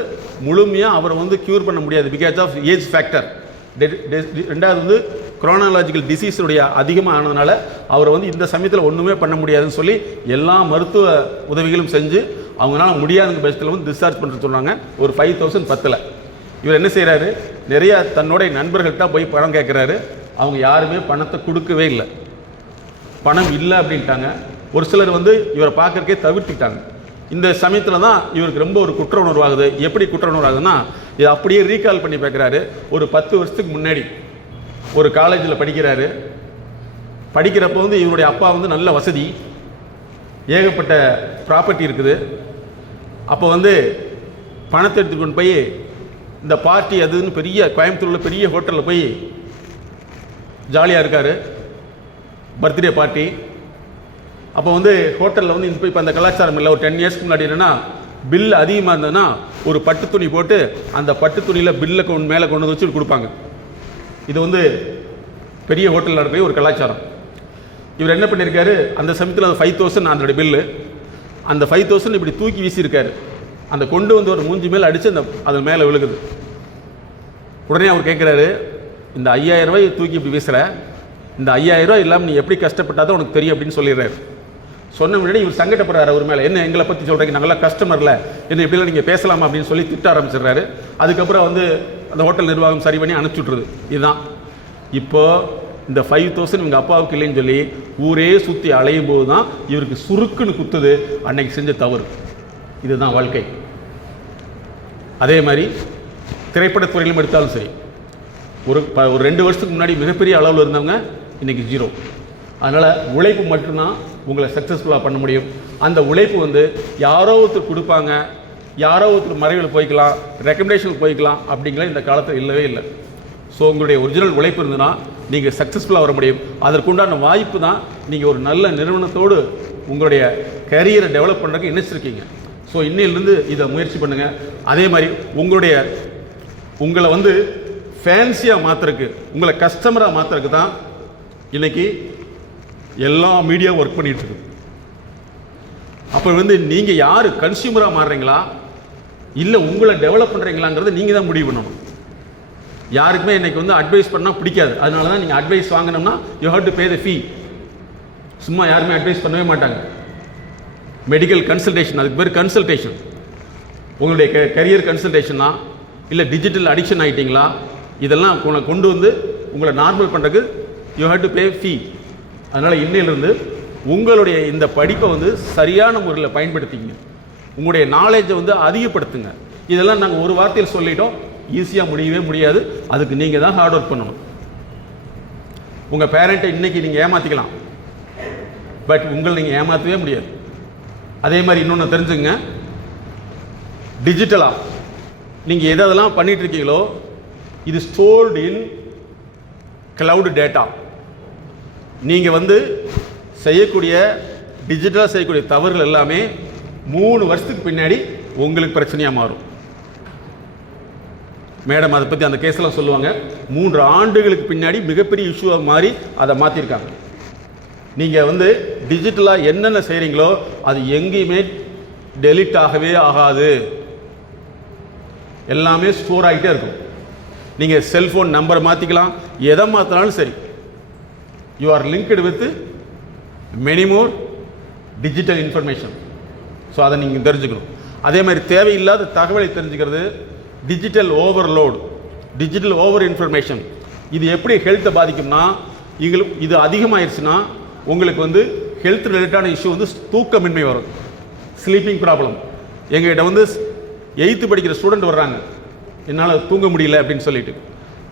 முழுமையாக அவரை வந்து க்யூர் பண்ண முடியாது, பிகாஸ் ஆஃப் ஏஜ் ஃபேக்டர். 2வது வந்து குரோனாலஜிக்கல் டிசீஸுடைய அதிகமாக ஆனதுனால அவரை வந்து இந்த சமயத்தில் ஒன்றுமே பண்ண முடியாதுன்னு சொல்லி எல்லா மருத்துவ உதவிகளும் செஞ்சு அவங்களால முடியாதுங்க பட்சத்தில் வந்து டிஸ்சார்ஜ் பண்ணுறது சொன்னாங்க. ஒரு 5,000 பத்தலை. இவர் என்ன செய்கிறாரு, நிறையா தன்னுடைய நண்பர்கள்ட்ட போய் பணம் கேட்குறாரு. அவங்க யாருமே பணத்தை கொடுக்கவே இல்லை. பணம் இல்லை அப்படின்ட்டாங்க. ஒரு சிலர் வந்து இவரை பார்க்கறக்கே தவிர்த்துக்கிட்டாங்க. இந்த சமயத்தில் தான் இவருக்கு ரொம்ப ஒரு குற்ற உணர்வு ஆகுது. எப்படி குற்ற உணர்வு ஆகுதுன்னா, இதை அப்படியே ரீகால் பண்ணி பார்க்குறாரு. ஒரு 10 வருஷத்துக்கு முன்னாடி ஒரு காலேஜில் படிக்கிறாரு. படிக்கிறப்போ வந்து இவருடைய அப்பா வந்து நல்ல வசதி, ஏகப்பட்ட ப்ராப்பர்ட்டி இருக்குது. அப்போ வந்து பணத்தை எடுத்துகிட்டு கொண்டு போய் இந்த பார்ட்டி அதுன்னு பெரிய கோயம்புத்தூரில் பெரிய ஹோட்டலில் போய் ஜாலியாக இருக்கார். Birthday party. அப்போ வந்து ஹோட்டலில் வந்து இந்த இப்போ அந்த கலாச்சாரம் இல்லை. ஒரு 10 இயர்ஸ்க்கு முன்னாடி என்னென்னா, பில் அதிகமாக இருந்ததுன்னா ஒரு பட்டு துணி போட்டு அந்த பட்டு துணியில் பில்லை மேலே கொண்டு வந்து வச்சு கொடுப்பாங்க. இது வந்து பெரிய ஹோட்டலில் நடக்கிற ஒரு கலாச்சாரம். இவர் என்ன பண்ணியிருக்காரு, அந்த சமயத்தில் அது 5000 அதோடைய பில்லு. அந்த 5000 இப்படி தூக்கி வீசியிருக்காரு. அந்த கொண்டு வந்து ஒரு மூஞ்சி மேலே அடித்து அந்த அது மேலே விழுகுது. உடனே அவர் கேட்குறாரு, இந்த 5000 ரூபாய் தூக்கி இப்படி வீசுகிற, இந்த 5000 ரூபாய் இல்லாமல் நீ எப்படி கஷ்டப்பட்டாதான் உனக்கு தெரியும் அப்படின்னு சொல்லிடுறாரு. சொன்ன முன்னாடி இவர் சங்கடப்படுறாரு. அவர் மேலே என்ன எங்களை பற்றி சொல்கிறீங்க, நாங்களாம் கஸ்டமரில் என்ன இப்படிலாம் நீங்கள் பேசலாமா அப்படின்னு சொல்லி திட்ட ஆரம்பிச்சிடுறாரு. அதுக்கப்புறம் வந்து அந்த ஹோட்டல் நிர்வாகம் சரி பண்ணி அனுப்பிச்சுட்ருது. இதுதான் இப்போது இந்த 5000 இவங்க அப்பாவுக்கு இல்லைன்னு சொல்லி ஊரே சுற்றி அலையும் போது தான் இவருக்கு சுருக்குன்னு குத்துது அன்னைக்கு செஞ்ச தவறு. இதுதான் வாழ்க்கை. அதே மாதிரி திரைப்படத்துறையிலும் எடுத்தாலும் சரி, ஒரு 2 வருஷத்துக்கு முன்னாடி மிகப்பெரிய அளவில் இருந்தவங்க இன்றைக்கி 0. அதனால் உழைப்பு மட்டும்தான் உங்களை சக்ஸஸ்ஃபுல்லாக பண்ண முடியும். அந்த உழைப்பு வந்து யாரோ ஒருத்தர் கொடுப்பாங்க, யாரோ ஒருத்தர் மறைவில் போய்க்கலாம், ரெக்கமெண்டேஷனுக்கு போய்க்கலாம் அப்படிங்கிற இந்த காலத்தில் இல்லவே இல்லை. ஸோ உங்களுடைய ஒரிஜினல் உழைப்பு இருந்ததுன்னா நீங்கள் சக்ஸஸ்ஃபுல்லாக வர முடியும். அதற்குண்டான வாய்ப்பு தான் நீங்கள் ஒரு நல்ல நிறுவனத்தோடு உங்களுடைய கரியரை டெவலப் பண்ணுறதுக்கு இணைச்சிருக்கீங்க. ஸோ இன்னிலிருந்து இதை முயற்சி பண்ணுங்கள். அதே மாதிரி உங்களை வந்து ஃபேன்சியாக மாற்றுறதுக்கு, உங்களை கஸ்டமராக மாற்றுறதுக்கு தான் இன்றைக்கி எல்லா மீடியாவும் ஒர்க் பண்ணிகிட்ருக்கு. அப்போ வந்து நீங்கள் யார் கன்சியூமராக மாறுறீங்களா இல்லை உங்களை டெவலப் பண்ணுறீங்களாங்கிறத நீங்கள் தான் முடிவு பண்ணணும். யாருக்குமே இன்றைக்கி வந்து அட்வைஸ் பண்ணால் பிடிக்காது. அதனால தான் நீங்கள் அட்வைஸ் வாங்கினோம்னா யூ ஹேவ் டு பே த ஃபீ. சும்மா யாருமே அட்வைஸ் பண்ணவே மாட்டாங்க. மெடிக்கல் கன்சல்டேஷன், அதுக்கு பேர் கன்சல்டேஷன். உங்களுடைய கரியர் கன்சல்டேஷனா இல்லை டிஜிட்டல் அடிக்ஷன் ஆகிட்டிங்களா, இதெல்லாம் உங்களை கொண்டு வந்து உங்களை நார்மல் பண்ணுறதுக்கு யூ ஹேவ் டு பே ஃபீ. அதனால் இன்னையிலிருந்து உங்களுடைய இந்த படிப்பை வந்து சரியான முறையில் பயன்படுத்திங்க. உங்களுடைய நாலேஜை வந்து அதிகப்படுத்துங்க. இதெல்லாம் நாங்கள் ஒரு வார்த்தையில் சொல்லிட்டோம், ஈஸியாக முடியவே முடியாது. அதுக்கு நீங்கள் தான் ஹார்ட் ஒர்க் பண்ணணும். உங்கள் பேரண்ட்டை இன்றைக்கி நீங்கள் ஏமாற்றிக்கலாம், பட் உங்களை நீங்கள் ஏமாற்றவே முடியாது. அதே மாதிரி இன்னொன்று தெரிஞ்சுங்க, டிஜிட்டலாக நீங்கள் எதெல்லாம் பண்ணிகிட்ருக்கீங்களோ இது ஸ்டோர்டு இன் கிளவுட் டேட்டா. நீங்கள் வந்து செய்யக்கூடிய டிஜிட்டலாக செய்யக்கூடிய தவறுகள் எல்லாமே 3 வருஷத்துக்கு பின்னாடி உங்களுக்கு பிரச்சனையாக மாறும். மேடம் அதை பற்றி அந்த கேஸெல்லாம் சொல்லுவாங்க. 3 ஆண்டுகளுக்கு பின்னாடி மிகப்பெரிய இஷ்யூவாக மாறி அதை மாற்றிருக்காங்க. நீங்கள் வந்து டிஜிட்டலாக என்னென்ன செய்கிறீங்களோ அது எங்கேயுமே டெலிட் ஆகவே ஆகாது. எல்லாமே ஸ்டோர் ஆகிட்டே இருக்கும். நீங்கள் செல்ஃபோன் நம்பரை மாற்றிக்கலாம், எதை மாற்றினாலும் சரி. You are linked with many more digital information. So அதை நீங்கள் தெரிஞ்சுக்கணும். அதே மாதிரி தேவையில்லாத தகவலை தெரிஞ்சுக்கிறது digital overload, digital over information. இது எப்படி ஹெல்த்தை பாதிக்கும்னா, இது அதிகமாகிடுச்சுன்னா உங்களுக்கு வந்து ஹெல்த் ரிலேட்டடான இஷ்யூ வந்து தூக்கமின்மை வரும், ஸ்லீப்பிங் ப்ராப்ளம். எங்ககிட்ட வந்து 8th படிக்கிற ஸ்டூடெண்ட் வர்றாங்க, என்னால் தூங்க முடியல அப்படின்னு சொல்லிட்டு.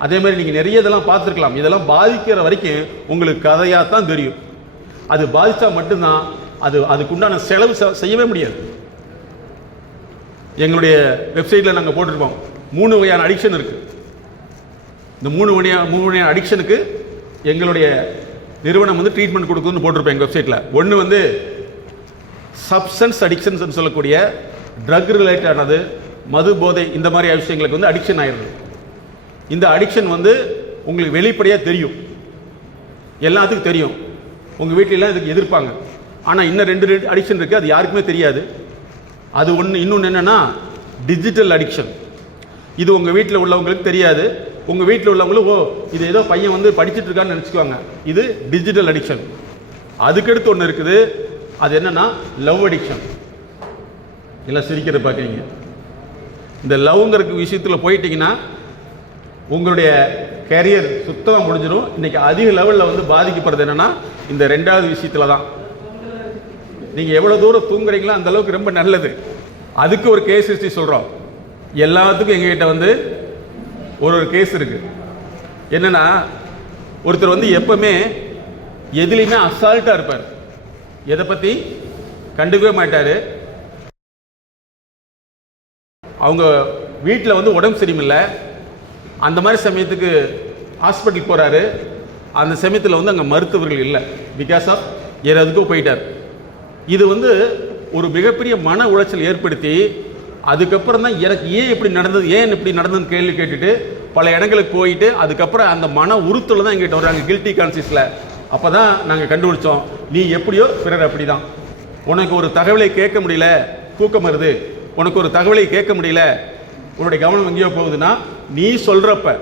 அதே மாதிரி நீங்கள் நிறைய இதெல்லாம் பார்த்துருக்கலாம். இதெல்லாம் பாதிக்கிற வரைக்கும் உங்களுக்கு கதையாக தான் தெரியும். அது பாதித்தா மட்டும்தான் அதுக்குண்டான செலவு செய்யவே முடியாது. எங்களுடைய வெப்சைட்டில் நாங்கள் போட்டிருப்போம் 3 வகையான அடிக்ஷன் இருக்குது. இந்த 3 வகையான அடிக்ஷனுக்கு எங்களுடைய நிறுவனம் வந்து ட்ரீட்மெண்ட் கொடுக்குதுன்னு போட்டிருப்போம் எங்கள் வெப்சைட்டில். ஒன்று வந்து சப்ஸ்டன்ஸ் அடிக்ஷன்ஸ் சொல்லக்கூடிய ட்ரக் ரிலேட்டடானது, மது போதை இந்த மாதிரி விஷயங்களுக்கு வந்து அடிக்ஷன் ஆயிடுது. இந்த அடிக்ஷன் வந்து உங்களுக்கு வெளிப்படையாக தெரியும், எல்லாத்துக்கும் தெரியும். உங்கள் வீட்டிலலாம் இதுக்கு எதிர்ப்பாங்க. ஆனால் இன்னும் 2 அடிக்ஷன் இருக்குது, அது யாருக்குமே தெரியாது. அது இன்னொன்று என்னென்னா டிஜிட்டல் அடிக்ஷன். இது உங்கள் வீட்டில் உள்ளவங்களுக்கு தெரியாது. உங்கள் வீட்டில் உள்ளவங்களும் இது ஏதோ பையன் வந்து படிச்சுட்டு இருக்கான்னு நினச்சிக்குவாங்க. இது டிஜிட்டல் அடிக்ஷன். அதுக்கடுத்து ஒன்று இருக்குது, அது என்னென்னா லவ் அடிக்ஷன். இல்லை சிரிக்கிறது பார்க்குறீங்க. இந்த லவ்ங்கிற விஷயத்தில் போயிட்டீங்கன்னா உங்களுடைய கேரியர் சுத்தமாக முடிஞ்சிடும். இன்றைக்கி அதிக லெவலில் வந்து பாதிக்கப்படுறது என்னென்னா இந்த 2வது விஷயத்தில் தான். நீங்கள் எவ்வளோ தூரம் தூங்குறீங்களோ அந்த அளவுக்கு ரொம்ப நல்லது. அதுக்கு ஒரு கேஸ் ஹிஸ்ட்ரி சொல்கிறோம். எல்லாத்துக்கும் எங்ககிட்ட வந்து ஒரு கேஸ் இருக்குது. என்னென்னா, ஒருத்தர் வந்து எப்பவுமே எதுலேயுமே அசால்ட்டாக இருப்பார், எதை பற்றி கண்டுக்கவே மாட்டார். அவங்க வீட்டில் வந்து உடம்பு சரியில்லை, அந்த மாதிரி சமயத்துக்கு ஹாஸ்பிட்டல் போகிறாரு. அந்த சமயத்தில் வந்து அங்கே மருத்துவர்கள் இல்லை, பிகாஸ் ஆஃப் எதுக்கோ போயிட்டார். இது வந்து ஒரு மிகப்பெரிய மன உளைச்சல் ஏற்படுத்தி அதுக்கப்புறம் தான் எனக்கு ஏன் இப்படி நடந்தது, ஏன் இப்படி நடந்ததுன்னு கேள்வி கேட்டுட்டு பல இடங்களுக்கு போயிட்டு அதுக்கப்புறம் அந்த மன உறுத்தல் தான் எங்கிட்ட வர்றாங்க, கில்ட்டி கான்சியஸில். அப்போ தான் நாங்கள் கண்டுபிடிச்சோம், நீ எப்படியோ பிறர் அப்படி தான். உனக்கு ஒரு தகவலை கேட்க முடியல, தூக்கம் வருது. உனக்கு ஒரு தகவலை கேட்க முடியல, உன்னுடைய கவனம் எங்கேயோ போகுதுன்னா, நீ சொல்கிறப்ப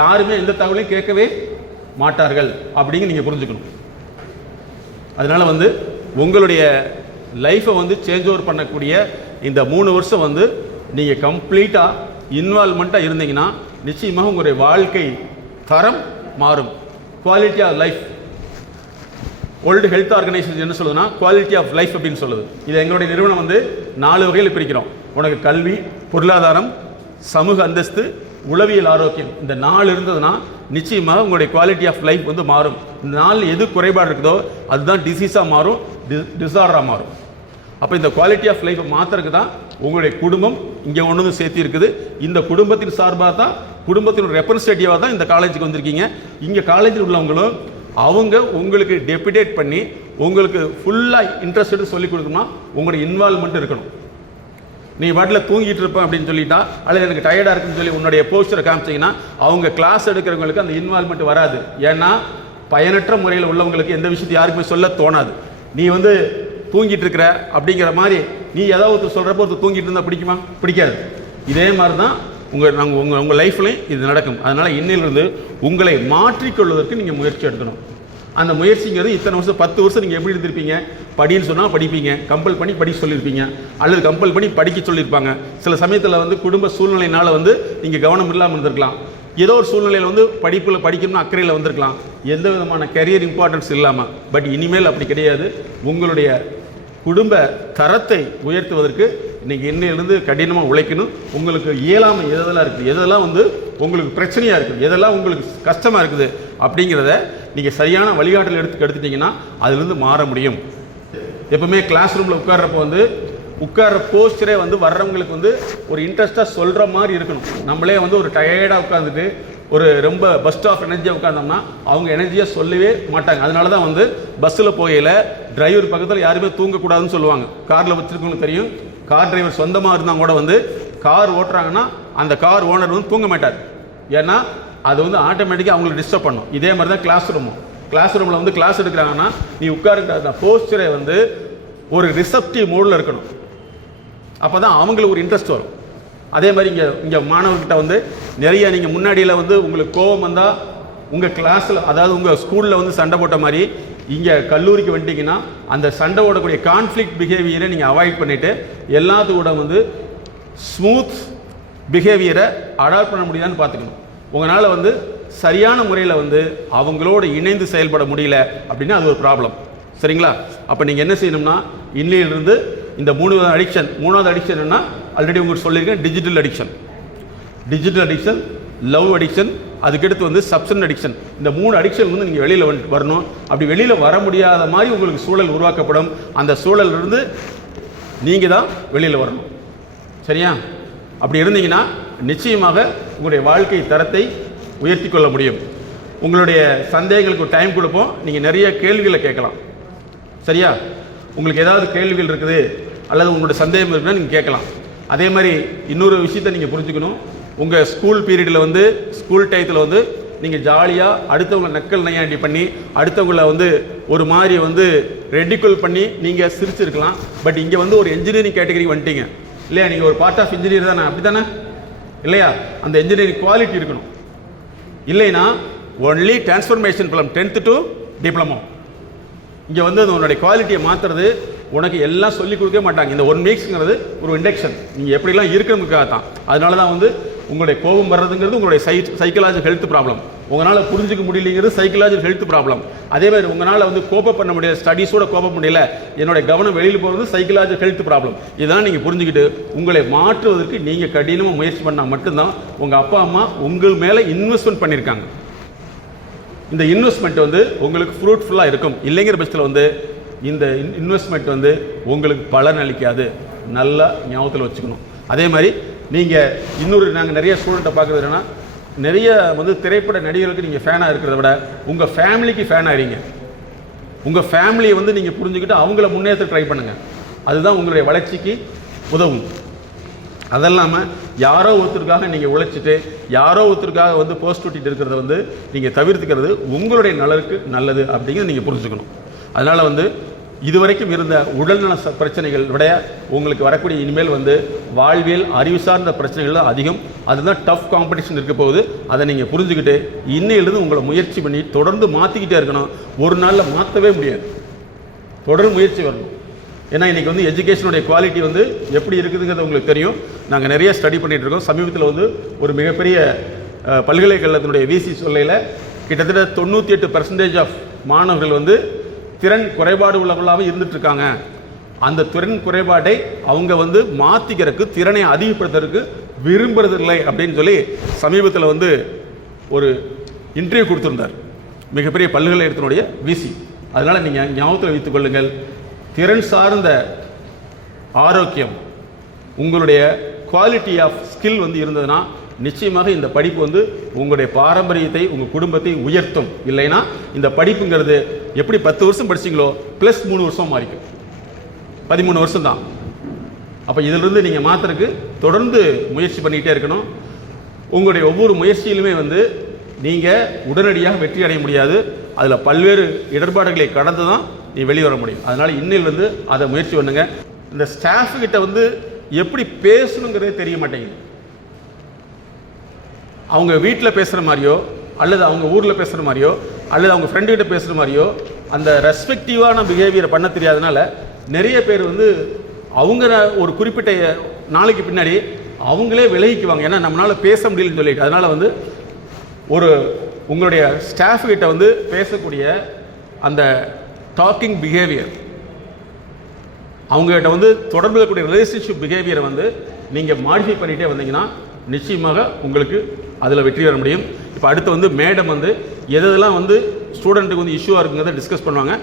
யாருமே எந்த தகவலையும் கேட்கவே மாட்டார்கள் அப்படிங்க நீங்கள் புரிஞ்சுக்கணும். அதனால் வந்து உங்களுடைய லைஃப்பை வந்து சேஞ்ச் ஓவர் பண்ணக்கூடிய இந்த 3 வருஷம் வந்து நீங்கள் கம்ப்ளீட்டாக இன்வால்மெண்ட்டாக இருந்தீங்கன்னா நிச்சயமாக உங்களுடைய வாழ்க்கை தரம் மாறும். Quality of life, world health organisation என்ன சொல்லுதுன்னா குவாலிட்டி ஆஃப் லைஃப் அப்படின்னு சொல்லுது. இது எங்களுடைய நிறுவனம் வந்து 4 வகையில் பிரிக்கிறோம். உனக்கு கல்வி, பொருளாதாரம், சமூக அந்தஸ்து, உளவியல் ஆரோக்கியம், இந்த 4 இருந்ததுன்னா நிச்சயமாக உங்களுடைய குவாலிட்டி ஆஃப் லைஃப் வந்து மாறும். இந்த 4 எது குறைபாடு இருக்குதோ அதுதான் டிசீஸாக மாறும், டிசார்டராக மாறும். அப்போ இந்த குவாலிட்டி ஆஃப் லைஃப்பை மாற்றுறதுக்கு தான் உங்களுடைய குடும்பம் இங்கே ஒன்று சேர்த்தி இருக்குது. இந்த குடும்பத்தின் சார்பாக தான், குடும்பத்தின் ரெப்ரஸன்டேட்டிவாக தான் இந்த காலேஜுக்கு வந்திருக்கீங்க. இங்கே காலேஜில் உள்ளவங்களும் அவங்க உங்களுக்கு டெபிடேட் பண்ணி உங்களுக்கு ஃபுல்லாக இன்ட்ரெஸ்ட் சொல்லி கொடுக்கணும்னா உங்களுடைய இன்வால்மெண்ட் இருக்கணும். நீ பாட்டில் தூங்கிட்டு இருப்பேன் அப்படின்னு சொல்லிட்டா, அல்லது எனக்கு டயர்டாக இருக்குன்னு சொல்லி உன்னுடைய போஸ்டரை காமிச்சிங்கன்னா அவங்க கிளாஸ் எடுக்கிறவங்களுக்கு அந்த இன்வால்மெண்ட் வராது. ஏன்னா பயனற்ற முறையில் உள்ளவங்களுக்கு எந்த விஷயத்தை யாருக்குமே சொல்ல தோணாது. நீ வந்து தூங்கிட்டு இருக்கிற அப்படிங்கிற மாதிரி நீ ஏதாவது ஒருத்தர் சொல்கிறப்போ ஒருத்தர் தூங்கிட்டு இருந்தால் பிடிக்குமா? பிடிக்காது. இதே மாதிரி தான் உங்கள் லைஃப்லையும் இது நடக்கும். அதனால் இன்னிலிருந்து உங்களை மாற்றிக்கொள்வதற்கு நீங்கள் முயற்சி எடுக்கணும். அந்த முயற்சிங்கிறது இத்தனை வருஷம் 10 வருஷம் நீங்கள் எப்படி இருந்திருப்பீங்க? படின்னு சொன்னால் படிப்பீங்க, கம்பல் பண்ணி படிக்க சொல்லியிருப்பீங்க, அல்லது கம்பல் பண்ணி படிக்க சொல்லியிருப்பாங்க. சில சமயத்தில் வந்து குடும்ப சூழ்நிலையினால் வந்து நீங்கள் கவனம் இல்லாமல் இருந்திருக்கலாம். ஏதோ ஒரு சூழ்நிலையில் வந்து படிப்பில் படிக்கணும்னு அக்கறையில் வந்திருக்கலாம், எந்த விதமான கரியர் இம்பார்ட்டன்ஸ் இல்லாமல். பட் இனிமேல் அப்படி கிடையாது. உங்களுடைய குடும்ப தரத்தை உயர்த்துவதற்கு இன்றைக்கி இன்னிலிருந்து கடினமாக உழைக்கணும். உங்களுக்கு இயலாமை எதெல்லாம் இருக்குது, எதெல்லாம் வந்து உங்களுக்கு பிரச்சனையாக இருக்குது, எதெல்லாம் உங்களுக்கு கஷ்டமாக இருக்குது அப்படிங்கிறத நீங்கள் சரியான வழிகாட்டல் எடுத்துட்டிங்கன்னா அதிலிருந்து மாற முடியும். எப்பவுமே கிளாஸ் ரூமில் உட்கார்றப்போ வந்து உட்கார்ற போஸ்டரே வந்து வர்றவங்களுக்கு வந்து ஒரு இன்ட்ரெஸ்ட்டாக சொல்கிற மாதிரி இருக்கணும். நம்மளே வந்து ஒரு டயர்டாக உட்காந்துட்டு ஒரு ரொம்ப பஸ்ட் ஆஃப் எனர்ஜியாக உட்காந்தோம்னா அவங்க எனர்ஜியாக சொல்லவே மாட்டாங்க. அதனால தான் வந்து பஸ்ஸில் போகையில் டிரைவர் பக்கத்தில் யாருமே தூங்கக்கூடாதுன்னு சொல்லுவாங்க. காரில் வச்சுருக்கவங்களுக்கு தெரியும், கார் டிரைவர் சொந்தமாக இருந்தால் கூட வந்து கார் ஓட்டுறாங்கன்னா அந்த கார் ஓனர் வந்து தூங்க மாட்டார். ஏன்னா அது வந்து ஆட்டோமேட்டிக்காக அவங்களுக்கு டிஸ்டர்ப் பண்ணும். இதே மாதிரி தான் கிளாஸ் ரூமில் வந்து கிளாஸ் எடுக்கிறாங்கன்னா நீ உட்காருக்கிற போஸ்டரே வந்து ஒரு ரிசப்டிவ் மோடில் இருக்கணும். அப்போ தான் அவங்களுக்கு ஒரு இன்ட்ரெஸ்ட் வரும். அதே மாதிரி இங்கே மாணவர்கிட்ட வந்து நிறைய நீங்கள் முன்னாடியில் வந்து உங்களுக்கு கோபம் வந்தால் உங்கள் கிளாஸில், அதாவது உங்கள் ஸ்கூலில் வந்து சண்டை போட்ட மாதிரி இங்கே கல்லூரிக்கு வந்துட்டிங்கன்னா அந்த சண்டை ஓடக்கூடிய கான்ஃப்ளிக்ட் பிஹேவியரை நீங்கள் அவாய்ட் பண்ணிவிட்டு எல்லாத்துக்கூட வந்து ஸ்மூத் பிஹேவியரை அடாப்ட் பண்ண முடியுதான்னு பார்த்துக்கணும். உங்களால் வந்து சரியான முறையில் வந்து அவங்களோடு இணைந்து செயல்பட முடியல அப்படின்னா அது ஒரு ப்ராப்ளம். சரிங்களா? அப்போ நீங்கள் என்ன செய்யணும்னா இன்னிலிருந்து இந்த 3 அடிக்ஷன், 3வது அடிக்ஷன் என்ன ஆல்ரெடி உங்களுக்கு சொல்லியிருக்கேன், டிஜிட்டல் அடிக்ஷன், லவ் அடிக்ஷன், அதுக்கடுத்து வந்து சப்ஸ்டன்ஸ் அடிக்ஷன். இந்த 3 அடிக்ஷன் வந்து நீங்கள் வெளியில் வரணும். அப்படி வெளியில் வர முடியாத மாதிரி உங்களுக்கு சூழல் உருவாக்கப்படும். அந்த சூழலிருந்து நீங்கள் தான் வெளியில் வரணும். சரியா? அப்படி இருந்தீங்கன்னா நிச்சயமாக உங்களுடைய வாழ்க்கை தரத்தை உயர்த்தி கொள்ள முடியும். உங்களுடைய சந்தேகங்களுக்கு டைம் கொடுப்போம், நீங்கள் நிறைய கேள்விகளை கேட்கலாம். சரியா? உங்களுக்கு ஏதாவது கேள்விகள் இருக்குது அல்லது உங்களுடைய சந்தேகம் இருக்குன்னா நீங்கள் கேட்கலாம். அதே மாதிரி இன்னொரு விஷயத்தை நீங்கள் புரிஞ்சுக்கணும். உங்கள் ஸ்கூல் பீரியடில் வந்து ஸ்கூல் டயத்தில் வந்து நீங்கள் ஜாலியாக அடுத்தவங்களை நக்கல் நையாண்டி பண்ணி அடுத்தவங்களை வந்து ஒரு மாதிரி வந்து ரெடிகுல் பண்ணி நீங்கள் சிரிச்சிருக்கலாம். பட் இங்கே வந்து ஒரு இன்ஜினியரிங் கேட்டகரி வந்துட்டீங்க இல்லையா? நீங்கள் ஒரு பார்ட் ஆஃப் இன்ஜினியர் தானே, அப்படி தானே இல்லையா? அந்த இன்ஜினியரிங் குவாலிட்டி இருக்கணும். இல்லைன்னா only transformation from 10th to diploma. இங்கே வந்து உன்னுடைய குவாலிட்டியை மாற்றுறது உனக்கு எல்லாம் சொல்லிக் கொடுக்கவே மாட்டாங்க. இந்த 1 வீக்ஸுங்கிறது ஒரு இண்டக்ஷன், நீங்கள் எப்படிலாம் இருக்கணுக்காக தான். அதனால தான் வந்து உங்களுடைய கோபம் வர்றதுங்கிறது உங்களுடைய சைக்கலாஜிக்கல் ஹெல்த் ப்ராப்ளம். உங்களால் புரிஞ்சுக்க முடியலைங்கிறது சைக்கலாஜிக்கல் ஹெல்த் ப்ராப்ளம். அதே மாதிரி உங்களால் வந்து கோபம் பண்ண முடியல, ஸ்டடீஸோட கோபம் முடியல, என்னுடைய கவனம் வெளியில் போகிறது சைக்கலாஜிக்கல் ஹெல்த் ப்ராப்ளம். இதெல்லாம் நீங்கள் புரிஞ்சுக்கிட்டு உங்களை மாற்றுவதற்கு நீங்கள் கடினமாக முயற்சி பண்ணால் மட்டும்தான் உங்கள் அப்பா அம்மா உங்கள் மேலே இன்வெஸ்ட்மெண்ட் பண்ணியிருக்காங்க. இந்த இன்வெஸ்ட்மெண்ட் வந்து உங்களுக்கு ஃப்ரூட்ஃபுல்லாக இருக்கும். இல்லைங்கிற பட்சத்தில் வந்து இந்த இன்வெஸ்ட்மெண்ட் வந்து உங்களுக்கு பலன் அளிக்காது. நல்லா ஞாபகத்தில் வச்சுக்கணும். அதே மாதிரி நீங்கள் இன்னொரு நாங்கள் நிறைய ஸ்டூடெண்ட்டை பார்க்குறது என்னென்னா, நிறைய வந்து திரைப்பட நடிகர்களுக்கு நீங்கள் ஃபேனாக இருக்கிறத விட உங்கள் ஃபேமிலிக்கு ஃபேன் ஆகிறீங்க. உங்கள் ஃபேமிலியை வந்து நீங்கள் புரிஞ்சுக்கிட்டு அவங்கள முன்னேற்ற ட்ரை பண்ணுங்கள். அதுதான் உங்களுடைய வளர்ச்சிக்கு உதவும். அதெல்லாமல் யாரோ ஒருத்தருக்காக நீங்கள் உழைச்சிட்டு யாரோ ஒருத்தருக்காக வந்து போஸ்ட் ஒட்டிட்டு இருக்கிறத வந்து நீங்கள் தவிர்த்துக்கிறது உங்களுடைய நலருக்கு நல்லது அப்படிங்கிறத நீங்கள் புரிஞ்சுக்கணும். அதனால் வந்து இதுவரைக்கும் இருந்த உடல்நல பிரச்சனைகள் விட உங்களுக்கு வரக்கூடிய இனிமேல் வந்து வாழ்வியல் அறிவு சார்ந்த பிரச்சனைகள் தான் அதிகம். அதுதான் டஃப் காம்படிஷன் இருக்க போகுது. அதை நீங்கள் புரிஞ்சுக்கிட்டு இன்னையிலிருந்து உங்களை முயற்சி பண்ணி தொடர்ந்து மாற்றிக்கிட்டே இருக்கணும். ஒரு நாளில் மாற்றவே முடியாது, தொடர்ந்து முயற்சி வரணும். ஏன்னா இன்றைக்கி வந்து எஜுகேஷனுடைய குவாலிட்டி வந்து எப்படி இருக்குதுங்கிறது உங்களுக்கு தெரியும். நாங்கள் நிறைய ஸ்டடி பண்ணிகிட்டு இருக்கோம். சமீபத்தில் வந்து ஒரு மிகப்பெரிய பல்கலைக்கழகத்தினுடைய விசி சொல்லையில் கிட்டத்தட்ட 98% ஆஃப் மாணவர்கள் வந்து திறன் குறைபாடு உள்ளவர்களாக இருந்துகிட்ருக்காங்க. அந்த திறன் குறைபாட்டை அவங்க வந்து மாற்றிக்கிறதுக்கு, திறனை அதிகப்படுத்துறதுக்கு விரும்புறதில்லை அப்படின்னு சொல்லி சமீபத்தில் வந்து ஒரு இன்டர்வியூ கொடுத்துருந்தார் மிகப்பெரிய பல்கலைக்கழகத்தினுடைய விசி. அதனால் நீங்கள் ஞாபகத்தில் வைத்துக் கொள்ளுங்கள், திறன் சார்ந்த ஆரோக்கியம் உங்களுடைய குவாலிட்டி ஆஃப் ஸ்கில் வந்து இருந்ததுன்னா நிச்சயமாக இந்த படிப்பு வந்து உங்களுடைய பாரம்பரியத்தை உங்கள் குடும்பத்தை உயர்த்தும். இல்லைன்னா இந்த படிப்புங்கிறது எப்படி 10 வருஷம் படிச்சிங்களோ ப்ளஸ் 3 வருஷம் மாறிக்கும், 13 வருஷம் தான். அப்போ இதிலிருந்து நீங்கள் மாற்றுறதுக்கு தொடர்ந்து முயற்சி பண்ணிக்கிட்டே இருக்கணும். உங்களுடைய ஒவ்வொரு முயற்சியிலுமே வந்து நீங்கள் உடனடியாக வெற்றி அடைய முடியாது. அதில் பல்வேறு இடர்பாடுகளை கடந்து தான் நீ வெளியே வர முடியும். அதனால் இன்னில் வந்து அதை முயற்சி பண்ணுங்க. இந்த ஸ்டாஃப் கிட்ட வந்து எப்படி பேசணுங்கிறதே தெரிய மாட்டேங்குது. அவங்க வீட்டில் பேசுகிற மாதிரியோ அல்லது அவங்க ஊரில் பேசுகிற மாதிரியோ அல்லது அவங்க ஃப்ரெண்டுக்கிட்ட பேசுகிற மாதிரியோ அந்த ரெஸ்பெக்டிவான பிஹேவியரை பண்ண தெரியாதனால நிறைய பேர் வந்து அவங்க ஒரு குறிப்பிட்ட நாளைக்கு பின்னாடி அவங்களே விலகிக்குவாங்க. ஏன்னா நம்மளால் பேச முடியலன்னு சொல்லிட்டு. அதனால் வந்து ஒரு உங்களுடைய ஸ்டாஃப் கிட்ட வந்து பேசக்கூடிய அந்த டாக்கிங் பிஹேவியர், அவங்ககிட்ட வந்து தொடர்பு இருக்கக்கூடிய ரிலேஷன்ஷிப் பிஹேவியரை வந்து நீங்கள் மாடிஃபை பண்ணிகிட்டே வந்தீங்கன்னா நிச்சயமாக உங்களுக்கு அதில் வெற்றி பெற முடியும். இப்போ அடுத்து வந்து மேடம் வந்து எதெல்லாம் வந்து ஸ்டூடெண்ட்டுக்கு வந்து இஷ்யூவாக இருக்குங்கிறத டிஸ்கஸ் பண்ணுவாங்க.